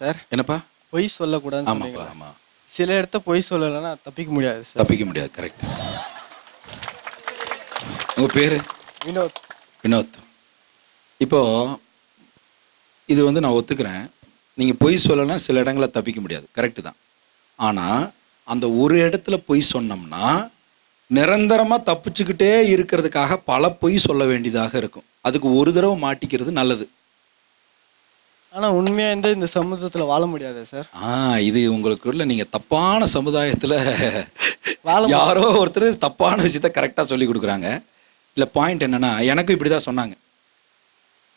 Sir. என்னப்பா? பொய் ஆமாப்பா சொன்னீங்களா ஆமாம் சில இடத்த பொய் சொல்லலைன்னா தப்பிக்க முடியாது சார். தப்பிக்க முடியாது கரெக்ட் உங்கள் பேர்? வினோத். வினோத். இப்போ இது வந்து நான் ஒத்துக்கிறேன். நீங்கள் பொய் சொல்லலாம் சில இடங்களில் தப்பிக்க முடியாது கரெக்டு தான். ஆனால் அந்த ஒரு இடத்துல பொய் சொன்னோம்னா நிரந்தரமாக தப்பிச்சுக்கிட்டே இருக்கிறதுக்காக பல பொய் சொல்ல வேண்டியதாக இருக்கும். அதுக்கு ஒரு தடவை மாட்டிக்கிறது நல்லது. ஆனா உண்மையா இந்த இந்த சமுதாயத்துல வாழ முடியாது சார்? ஆ இது உங்களுக்குள்ள நீங்கள் தப்பான சமுதாயத்தில் வாழ. யாரோ ஒருத்தர் தப்பான விஷயத்த கரெக்டாக சொல்லி கொடுக்குறாங்க. இல்லை பாயிண்ட் என்னன்னா எனக்கும் இப்படி தான் சொன்னாங்க.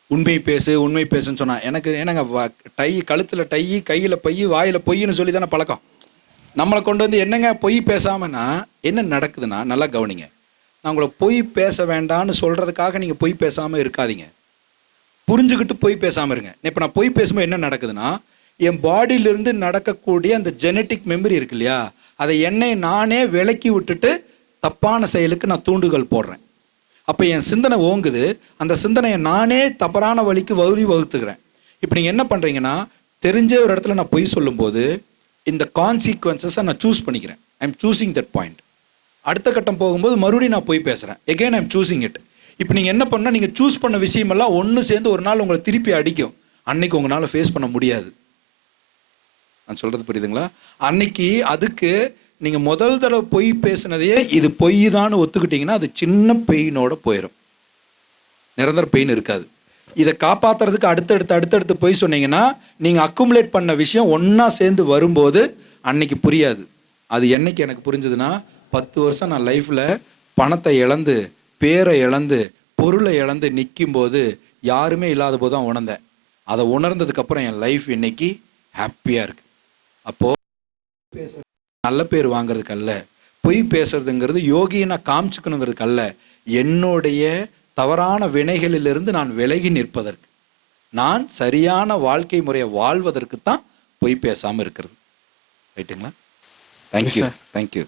உண்மை பேசு உண்மை பேசுன்னு சொன்னா எனக்கு என்னங்க வ- டை கழுத்தில் டை கையில் பை வாயில் பொய்ன்னு சொல்லி தானே பழக்கம்? நம்மளை கொண்டு வந்து என்னங்க பொய் பேசாமன்னா என்ன நடக்குதுன்னா நல்லா கவனிங்க. நான் உங்களை பொய் பேச வேண்டாம்னு சொல்கிறதுக்காக நீங்கள் பொய் பேசாமல் இருக்காதீங்க. புரிஞ்சுக்கிட்டு போய் பேசாமல் இருங்க. இப்போ நான் பொய் பேசும்போது என்ன நடக்குதுன்னா என் பாடியிலிருந்து நடக்கக்கூடிய அந்த ஜெனட்டிக் மெமரி இருக்கு இல்லையா அதை என்னை நானே விலக்கி விட்டுட்டு தப்பான செயலுக்கு நான் தூண்டுகள் போடுறேன். அப்போ என் சிந்தனை ஓங்குது. அந்த சிந்தனையை நானே தவறான வழிக்கு வகுதி வகுத்துக்கிறேன். இப்போ நீங்கள் என்ன பண்ணுறீங்கன்னா தெரிஞ்ச ஒரு இடத்துல நான் பொய் சொல்லும்போது இந்த கான்சிக்வன்சஸை நான் சூஸ் பண்ணிக்கிறேன். I am choosing that point அடுத்த கட்டம் போகும்போது மறுபடியும் நான் போய் பேசுகிறேன் எகெயின் ஐம் சூஸிங் இட் இப்போ நீங்கள் என்ன பண்ணால் நீங்கள் சூஸ் பண்ண விஷயமெல்லாம் ஒன்று சேர்ந்து ஒரு நாள் உங்களை திருப்பி அடிக்கும். அன்னைக்கு உங்களால் ஃபேஸ் பண்ண முடியாது. நான் சொல்கிறது புரியுதுங்களா? அன்னைக்கு அதுக்கு நீங்கள் முதல் தடவை பொய் பேசுனதையே இது பொய் தான் ஒத்துக்கிட்டிங்கன்னா அது சின்ன பெயினோட போயிடும் நிரந்தர பெயின் இருக்காது. இதை காப்பாத்துறதுக்கு அடுத்தடுத்து அடுத்தடுத்து போய் சொன்னீங்கன்னா நீங்கள் அக்குமுலேட் பண்ண விஷயம் ஒன்றா சேர்ந்து வரும்போது அன்னைக்கு புரியாது. அது என்னைக்கு எனக்கு புரிஞ்சதுன்னா பத்து வருஷம் நான் லைஃப்பில் பணத்தை இழந்து பேரை இழந்து பொருளை இழந்து நிற்கும்போது யாருமே இல்லாத போது தான் உணர்ந்தேன். அதை உணர்ந்ததுக்கப்புறம் என் லைஃப் இன்னைக்கு ஹாப்பியாக இருக்கு. அப்போது நல்ல பேர் வாங்குறதுக்கு அல்ல பொய் பேசுறதுங்கிறது யோகியை நான் காமிச்சுக்கணுங்கிறதுக்கு அல்ல என்னுடைய தவறான வினைகளிலிருந்து நான் விலகி நிற்பதற்கு நான் சரியான வாழ்க்கை முறையை வாழ்வதற்கு தான் பொய் பேசாமல் இருக்கிறது. ரைட்டுங்களா தேங்க்யூ. தேங்க்யூ